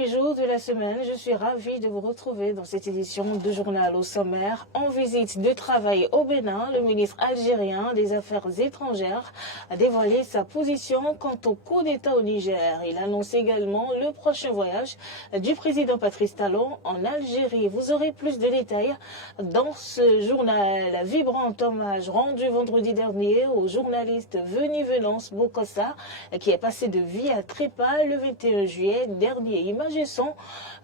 premier jour de la semaine, je suis ravie de vous retrouver dans cette édition de journal au sommaire. En visite de travail au Bénin, le ministre algérien des Affaires étrangères a dévoilé sa position quant au coup d'État au Niger. Il annonce également le prochain voyage du président Patrice Talon en Algérie. Vous aurez plus de détails dans ce journal. Vibrant hommage rendu vendredi dernier au journaliste Venance Bokossa qui est passé de vie à trépas le 21 juillet dernier. Images et sons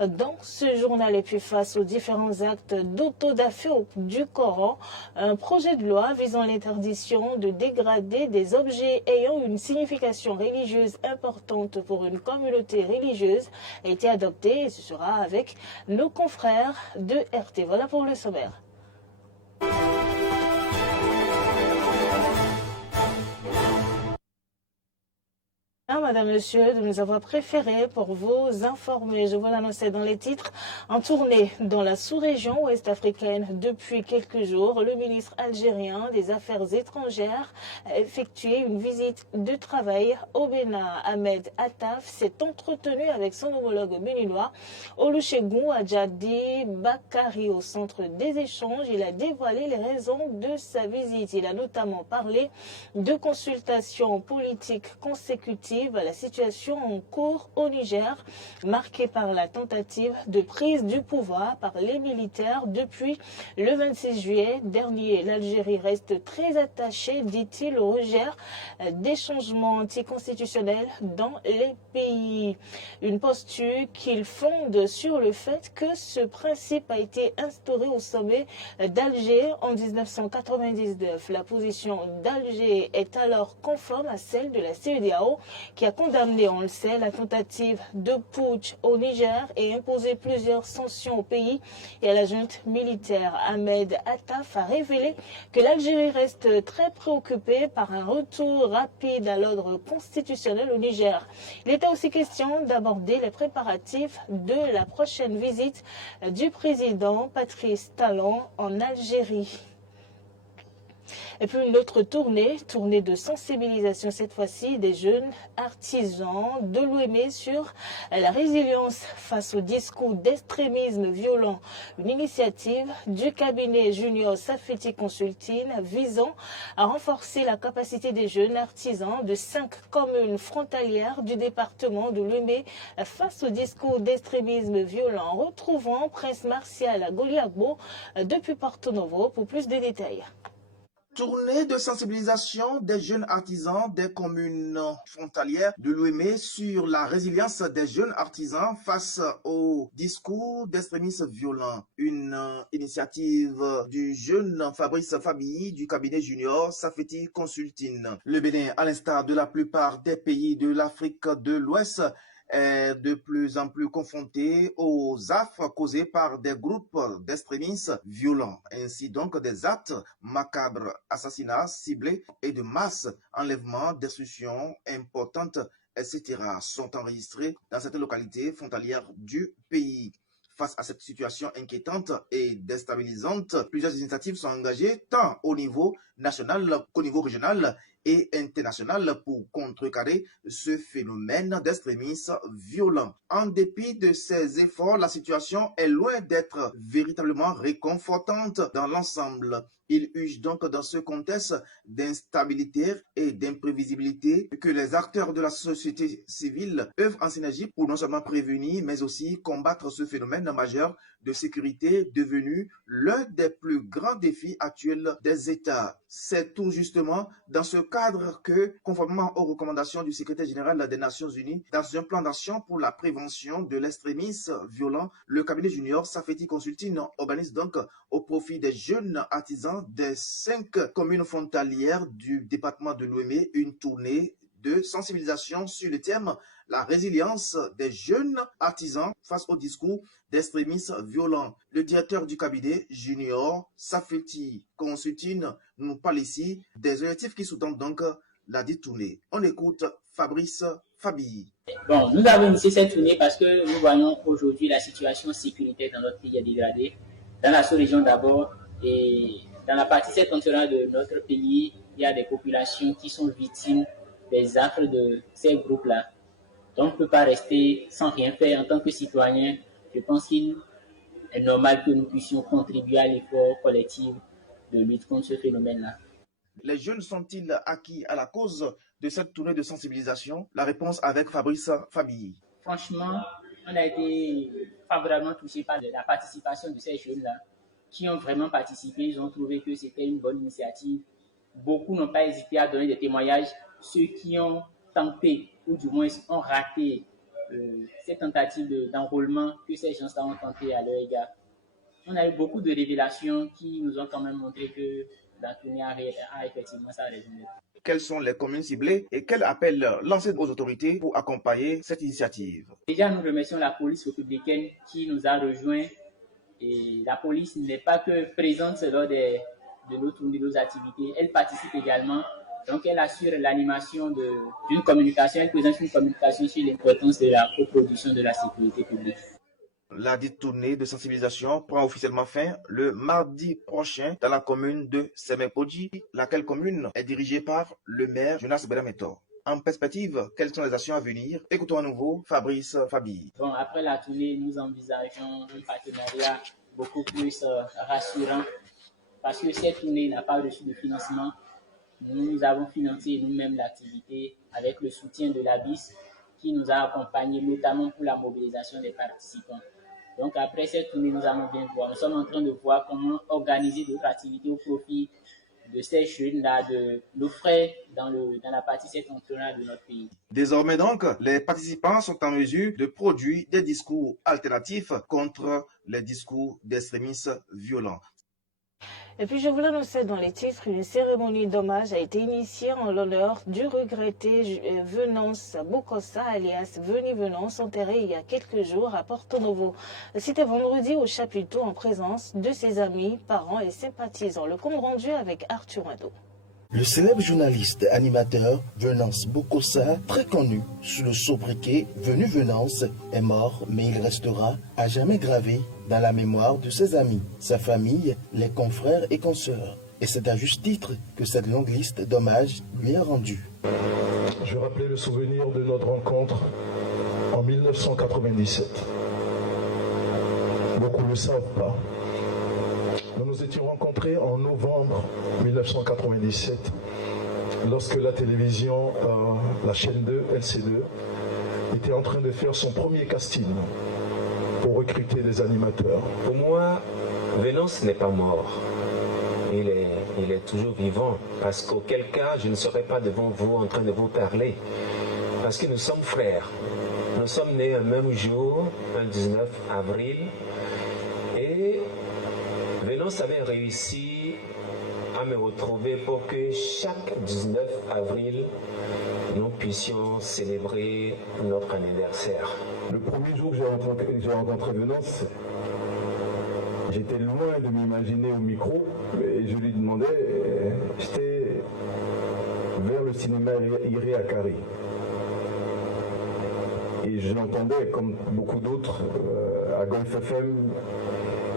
dans ce journal. Et puis face aux différents actes d'autodafé du Coran, un projet de loi visant l'interdiction de dégrader des objets ayant une signification religieuse importante pour une communauté religieuse a été adopté et ce sera avec nos confrères de RT. Voilà pour le sommaire. Madame, Monsieur, de nous avoir préféré pour vous informer. Je vous l'annonçais dans les titres. En tournée dans la sous-région ouest-africaine depuis quelques jours, le ministre algérien des Affaires étrangères a effectué une visite de travail au Bénin. Ahmed Attaf s'est entretenu avec son homologue béninois Olusegun Adjadi Bakari au centre des échanges. Il a dévoilé les raisons de sa visite. Il a notamment parlé de consultations politiques consécutives à la situation en cours au Niger, marquée par la tentative de prise du pouvoir par les militaires depuis le 26 juillet dernier. L'Algérie reste très attachée, dit-il, au rejet des changements anticonstitutionnels dans les pays. Une posture qu'il fonde sur le fait que ce principe a été instauré au sommet d'Alger en 1999. La position d'Alger est alors conforme à celle de la CEDEAO qui a condamné, on le sait, la tentative de putsch au Niger et imposé plusieurs sanctions au pays et à la junte militaire. Ahmed Attaf a révélé que l'Algérie reste très préoccupée par un retour rapide à l'ordre constitutionnel au Niger. Il était aussi question d'aborder les préparatifs de la prochaine visite du président Patrice Talon en Algérie. Et puis une autre tournée de sensibilisation cette fois-ci des jeunes artisans de l'Ouémé sur la résilience face au discours d'extrémisme violent. Une initiative du cabinet Junior Safety Consulting visant à renforcer la capacité des jeunes artisans de 5 communes frontalières du département de l'Ouémé face au discours d'extrémisme violent. Retrouvons Prince Martial Goliagbo depuis Porto Novo pour plus de détails. Tournée de sensibilisation des jeunes artisans des communes frontalières de l'Ouémé sur la résilience des jeunes artisans face au discours d'extrémisme violent. Une initiative du jeune Fabrice Fabi du cabinet Junior Safety Consulting. Le Bénin, à l'instar de la plupart des pays de l'Afrique de l'Ouest, est de plus en plus confronté aux affres causées par des groupes d'extrémistes violents. Ainsi donc des actes macabres, assassinats ciblés et de masse, enlèvements, destructions importantes, etc. sont enregistrés dans certaines localités frontalières du pays. Face à cette situation inquiétante et déstabilisante, plusieurs initiatives sont engagées tant au niveau national qu'au niveau régional et international pour contrecarrer ce phénomène d'extrémisme violent. En dépit de ces efforts, la situation est loin d'être véritablement réconfortante dans l'ensemble. Il urge donc dans ce contexte d'instabilité et d'imprévisibilité que les acteurs de la société civile œuvrent en synergie pour non seulement prévenir mais aussi combattre ce phénomène majeur de sécurité devenu l'un des plus grands défis actuels des États. C'est tout justement dans ce cadre que, conformément aux recommandations du secrétaire général des Nations Unies, dans un plan d'action pour la prévention de l'extrémisme violent, le cabinet Junior Safety Consulting organise donc au profit des jeunes artisans des 5 communes frontalières du département de l'Ouémé une tournée de sensibilisation sur le thème la résilience des jeunes artisans face au discours d'extrémisme violent. Le directeur du cabinet Junior Safety Consulting nous parle ici des objectifs qui sous-tendent donc la dite tournée. On écoute Fabrice Fabi. Bon, nous avons initié cette tournée parce que nous voyons aujourd'hui la situation sécuritaire dans notre pays est dégradée. Dans la sous-région d'abord et dans la partie septentrionale de notre pays, il y a des populations qui sont victimes des affres de ces groupes-là. Donc, on ne peut pas rester sans rien faire en tant que citoyen. Je pense qu'il est normal que nous puissions contribuer à l'effort collectif de lutte contre ce phénomène-là. Les jeunes sont-ils acquis à la cause de cette tournée de sensibilisation? La réponse avec Fabrice Fabi. Franchement, on a été favorablement touchés par la participation de ces jeunes-là qui ont vraiment participé. Ils ont trouvé que c'était une bonne initiative. Beaucoup n'ont pas hésité à donner des témoignages. Ceux qui ont tenté, ou du moins ont raté cette tentative d'enrôlement que ces gens-là ont tenté à leur égard. On a eu beaucoup de révélations qui nous ont quand même montré que la tournée a effectivement sa raison d'être. Quelles sont les communes ciblées et quel appel lancer aux autorités pour accompagner cette initiative? Déjà, nous remercions la police républicaine qui nous a rejoints. Et la police n'est pas que présente lors de nos tournées, de nos activités, elle participe également. Donc, elle assure l'animation d'une communication, elle présente une communication sur l'importance de la coproduction de la sécurité publique. La dite tournée de sensibilisation prend officiellement fin le mardi prochain dans la commune de Semepoji, laquelle commune est dirigée par le maire Jonas Bedametor. En perspective, quelles sont les actions à venir? Écoutons à nouveau Fabrice Fabi. Bon, après la tournée, nous envisageons un partenariat beaucoup plus rassurant parce que cette tournée n'a pas reçu de financement. Nous avons financé nous-mêmes l'activité avec le soutien de l'ABIS qui nous a accompagnés notamment pour la mobilisation des participants. Donc après cette tournée, nous allons bien voir. Nous sommes en train de voir comment organiser d'autres activités au profit de ces jeunes-là, de nos frères dans la partie septentrionale de notre pays. Désormais donc, les participants sont en mesure de produire des discours alternatifs contre les discours d'extrémistes violents. Et puis je vous l'annonçais dans les titres, une cérémonie d'hommage a été initiée en l'honneur du regretté Venance Bokossa, alias Veni Venance, enterré il y a quelques jours à Porto Novo. C'était vendredi au chapiteau en présence de ses amis, parents et sympathisants. Le compte rendu avec Arthur Mado. Le célèbre journaliste et animateur Venance Bokossa, très connu sous le sobriquet Venu Venance, est mort, mais il restera à jamais gravé dans la mémoire de ses amis, sa famille, les confrères et consoeurs. Et c'est à juste titre que cette longue liste d'hommages lui est rendue. Je rappelais le souvenir de notre rencontre en 1997. Beaucoup ne le savent pas. Nous nous étions rencontrés en novembre 1997 lorsque la télévision, la chaîne 2, LC2, était en train de faire son premier casting pour recruter des animateurs. Pour moi, Venance n'est pas mort. Il est toujours vivant parce qu'auquel cas, je ne serais pas devant vous en train de vous parler. Parce que nous sommes frères. Nous sommes nés un même jour, un 19 avril, et Venance avait réussi à me retrouver pour que chaque 19 avril, nous puissions célébrer notre anniversaire. Le premier jour que j'ai rencontré Venance, j'étais loin de m'imaginer au micro, et je lui demandais, j'étais vers le cinéma Iré à Carré. Et je l'entendais, comme beaucoup d'autres, à Golf FM.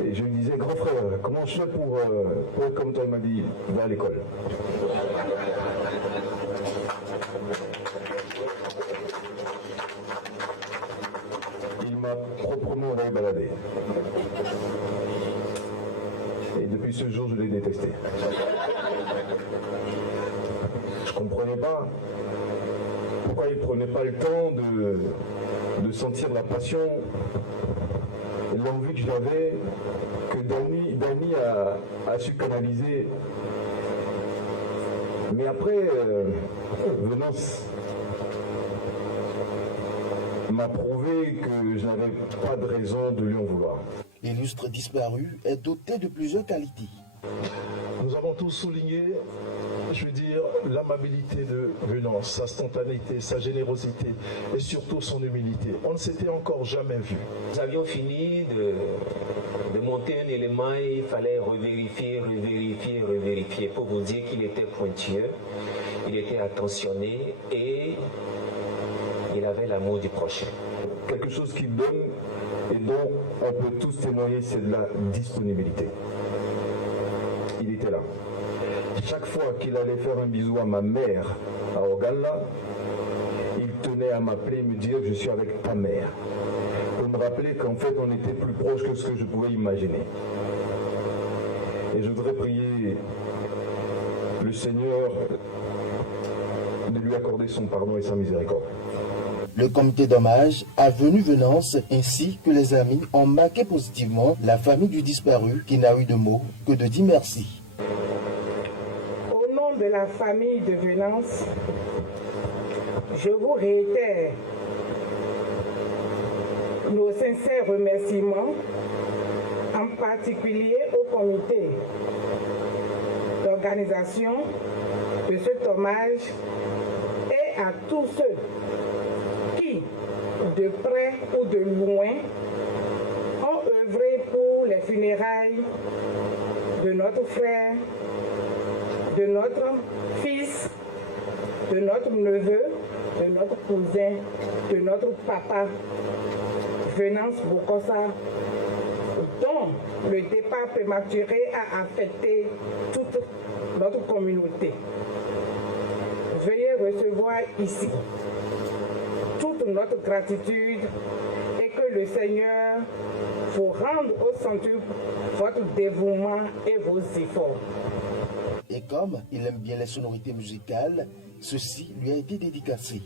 Et je lui disais, grand frère, comment je fais pour être comme toi? Il m'a dit, va à l'école. Il m'a proprement baladé. Et depuis ce jour, je l'ai détesté. Je ne comprenais pas pourquoi il ne prenait pas le temps de sentir la passion, l'envie que j'avais, que Dany a su canaliser. Mais après, Venance m'a prouvé que je n'avais pas de raison de lui en vouloir. L'illustre disparu est doté de plusieurs qualités. Nous avons tous souligné, je veux dire, l'amabilité de Venance, sa spontanéité, sa générosité et surtout son humilité. On ne s'était encore jamais vu. Nous avions fini de monter un élément et il fallait revérifier pour vous dire qu'il était pointueux, il était attentionné et il avait l'amour du prochain. Quelque chose qui donne et dont on peut tous témoigner, c'est de la disponibilité. Il était là. Chaque fois qu'il allait faire un bisou à ma mère à Ogalla, il tenait à m'appeler et me dire je suis avec ta mère. Pour me rappeler qu'en fait on était plus proche que ce que je pouvais imaginer. Et je voudrais prier le Seigneur de lui accorder son pardon et sa miséricorde. Le comité d'hommage a venu venance ainsi que les amis ont marqué positivement la famille du disparu qui n'a eu de mots que de dire merci. Au nom de la famille de Venance, je vous réitère nos sincères remerciements, en particulier au comité d'organisation de cet hommage et à tous ceux qui, de près ou de loin, ont œuvré pour les funérailles de notre frère, de notre fils, de notre neveu, de notre cousin, de notre papa, Venance Bokossa, dont le départ prématuré a affecté toute notre communauté. Veuillez recevoir ici toute notre gratitude et que le Seigneur vous rende au centuple votre dévouement et vos efforts. Et comme il aime bien les sonorités musicales, ceci lui a été dédicacé.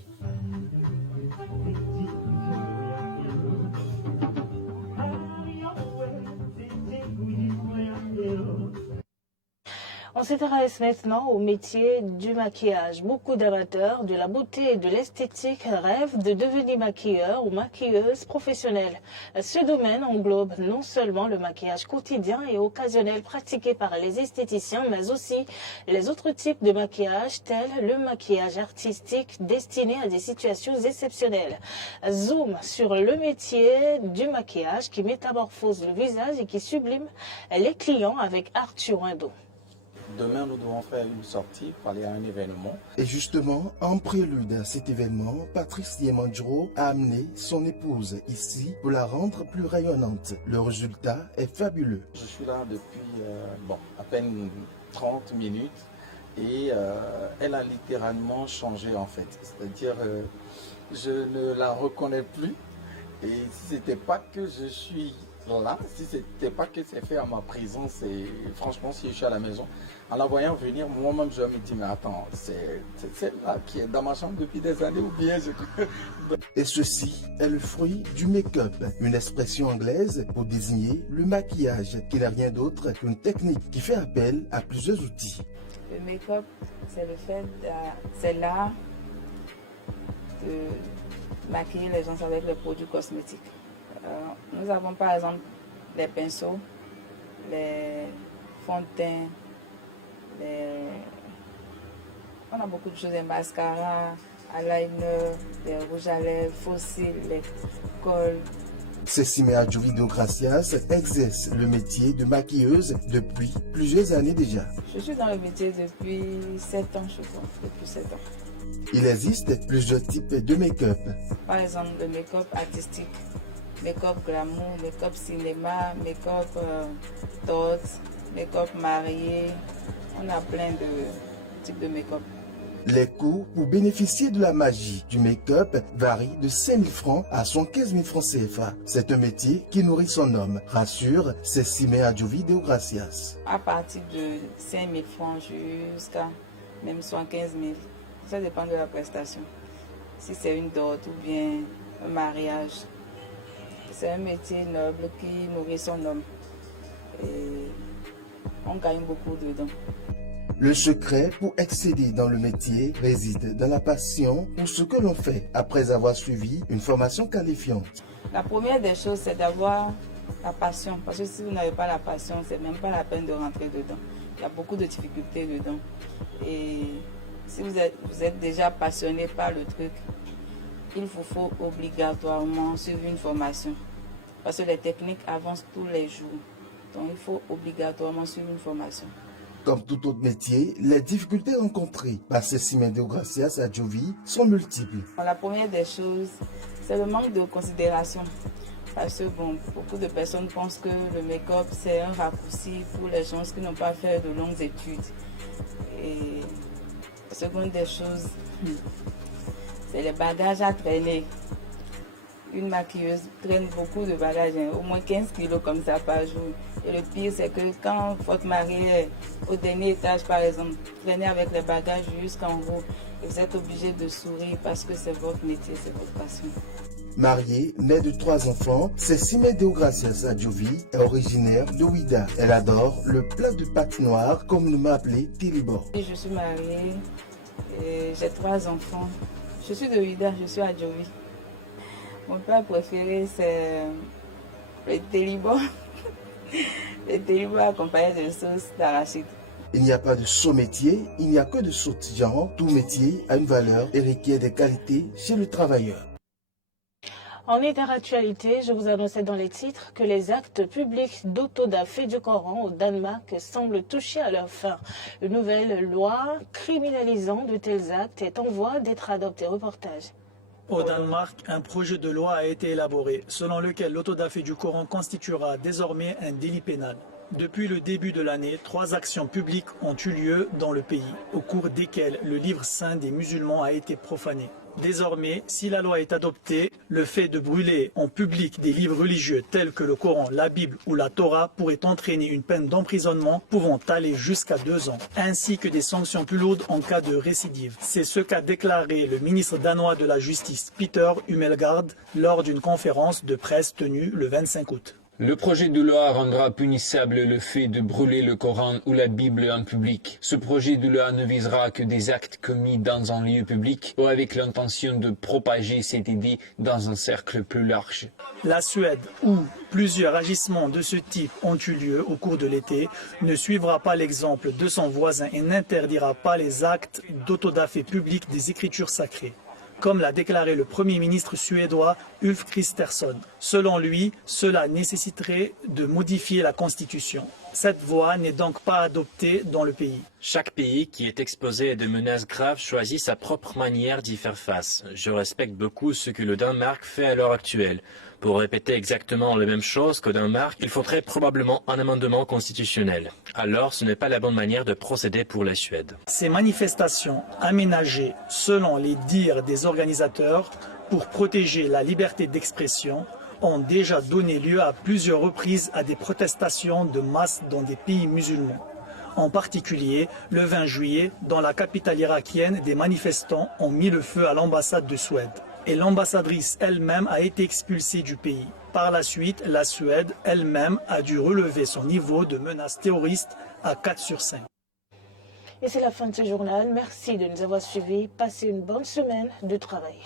On s'intéresse maintenant au métier du maquillage. Beaucoup d'amateurs de la beauté et de l'esthétique rêvent de devenir maquilleurs ou maquilleuses professionnelles. Ce domaine englobe non seulement le maquillage quotidien et occasionnel pratiqué par les esthéticiens, mais aussi les autres types de maquillage tels le maquillage artistique destiné à des situations exceptionnelles. Zoom sur le métier du maquillage qui métamorphose le visage et qui sublime les clients avec Arthur Indo. Demain, nous devons faire une sortie pour aller à un événement. Et justement, en prélude à cet événement, Patrice Diemandjro a amené son épouse ici pour la rendre plus rayonnante. Le résultat est fabuleux. Je suis là depuis à peine 30 minutes et elle a littéralement changé en fait. C'est-à-dire, je ne la reconnais plus et si ce n'était pas que je suis là, si ce n'était pas que c'est fait à ma présence et franchement si je suis à la maison, en la voyant venir, moi-même je me dis mais attends, c'est celle-là qui est dans ma chambre depuis des années ou bien Et ceci est le fruit du make-up, une expression anglaise pour désigner le maquillage qui n'a rien d'autre qu'une technique qui fait appel à plusieurs outils. Le make-up, c'est le fait, c'est l'art de maquiller les gens avec les produits cosmétiques. Nous avons par exemple les pinceaux, les fonds de teint, on a beaucoup de choses, les mascaras, eyeliner, les rouges à lèvres, fossiles, les cols. Cécimé Adjovi de Gracias exerce le métier de maquilleuse depuis plusieurs années déjà. Je suis dans le métier depuis 7 ans, je crois, depuis 7 ans. Il existe plusieurs types de make-up. Par exemple, le make-up artistique, make-up glamour, make-up cinéma, make-up dot, make-up marié. On a plein de types de make-up. Les coûts pour bénéficier de la magie du make-up varient de 5 000 francs à 115 000 francs CFA. C'est un métier qui nourrit son homme, rassure Cécimé Adjovi de Gracias. À partir de 5 000 francs jusqu'à même 115 000. Ça dépend de la prestation. Si c'est une dot ou bien un mariage. C'est un métier noble qui nourrit son homme. Et on gagne beaucoup dedans. Le secret pour excéder dans le métier réside dans la passion pour ce que l'on fait après avoir suivi une formation qualifiante. La première des choses, c'est d'avoir la passion. Parce que si vous n'avez pas la passion, c'est même pas la peine de rentrer dedans. Il y a beaucoup de difficultés dedans. Et si vous êtes déjà passionné par le truc, il vous faut obligatoirement suivre une formation. Parce que les techniques avancent tous les jours. Donc il faut obligatoirement suivre une formation. Comme tout autre métier, les difficultés rencontrées par Cécimé de Gracias Adjovi sont multiples. La première des choses, c'est le manque de considération. Parce que beaucoup de personnes pensent que le make-up, c'est un raccourci pour les gens qui n'ont pas fait de longues études. Et la seconde des choses, c'est les bagages à traîner. Une maquilleuse traîne beaucoup de bagages, hein, au moins 15 kilos comme ça par jour. Et le pire, c'est que quand votre mari est au dernier étage, par exemple, traînez avec les bagages jusqu'en haut et vous êtes obligé de sourire parce que c'est votre métier, c'est votre passion. Mariée, née de 3 enfants, Cécile Deogracias Adjovi est originaire de Ouida. Elle adore le plat de pâte noire, comme nous m'a appelé Télibor. Je suis mariée, et j'ai 3 enfants. Je suis de Ouida, je suis à Adjovi. Mon plat préféré, c'est le Télibor. Le Télibor accompagné de sauce d'arachide. Il n'y a pas de saut métier, il n'y a que de sautillant. Tout métier a une valeur et requiert des qualités chez le travailleur. En interactualité, je vous annonçais dans les titres que les actes publics d'autodafé du Coran au Danemark semblent toucher à leur fin. Une nouvelle loi criminalisant de tels actes est en voie d'être adoptée. Reportage. Au Danemark, un projet de loi a été élaboré, selon lequel l'autodafé du Coran constituera désormais un délit pénal. Depuis le début de l'année, 3 actions publiques ont eu lieu dans le pays, au cours desquelles le livre saint des musulmans a été profané. Désormais, si la loi est adoptée, le fait de brûler en public des livres religieux tels que le Coran, la Bible ou la Torah pourrait entraîner une peine d'emprisonnement pouvant aller jusqu'à 2 ans, ainsi que des sanctions plus lourdes en cas de récidive. C'est ce qu'a déclaré le ministre danois de la Justice, Peter Hummelgaard, lors d'une conférence de presse tenue le 25 août. Le projet de loi rendra punissable le fait de brûler le Coran ou la Bible en public. Ce projet de loi ne visera que des actes commis dans un lieu public ou avec l'intention de propager cette idée dans un cercle plus large. La Suède, où plusieurs agissements de ce type ont eu lieu au cours de l'été, ne suivra pas l'exemple de son voisin et n'interdira pas les actes d'autodafé public des écritures sacrées, comme l'a déclaré le Premier ministre suédois Ulf Kristersson. Selon lui, cela nécessiterait de modifier la Constitution. Cette voie n'est donc pas adoptée dans le pays. Chaque pays qui est exposé à des menaces graves choisit sa propre manière d'y faire face. Je respecte beaucoup ce que le Danemark fait à l'heure actuelle. Pour répéter exactement la même chose qu'au Danemark, il faudrait probablement un amendement constitutionnel. Alors, ce n'est pas la bonne manière de procéder pour la Suède. Ces manifestations aménagées, selon les dires des organisateurs, pour protéger la liberté d'expression, ont déjà donné lieu à plusieurs reprises à des protestations de masse dans des pays musulmans. En particulier, le 20 juillet, dans la capitale irakienne, des manifestants ont mis le feu à l'ambassade de Suède. Et l'ambassadrice elle-même a été expulsée du pays. Par la suite, la Suède elle-même a dû relever son niveau de menace terroriste à 4 sur 5. Et c'est la fin de ce journal. Merci de nous avoir suivis. Passez une bonne semaine de travail.